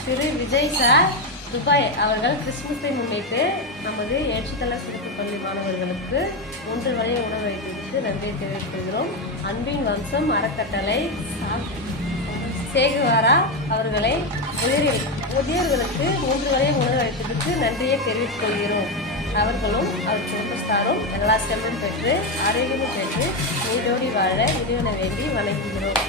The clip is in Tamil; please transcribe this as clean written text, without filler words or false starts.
திரு விஜய் சார் துபாய் அவர்கள் கிறிஸ்துமஸை முன்னிட்டு நமது ஏற்றுத்தள சிறப்பு பள்ளி மாணவர்களுக்கு 3 வகை உணவு வைத்ததற்கு நன்றியை தெரிவித்துக் அன்பின் வம்சம் அறக்கட்டளை சேகுவாரா அவர்களை முதியோர்களுக்கு 3 வகை உணவு வைத்ததற்கு நன்றியை தெரிவித்துக் கொள்கிறோம். அவர்களும் அவர் குடும்பஸ்தாரும் எல்லா செல்வம் பெற்று ஆரோக்கியமும் பெற்று நீடோடி வாழ இறைவனை வேண்டி வணங்குகிறோம்.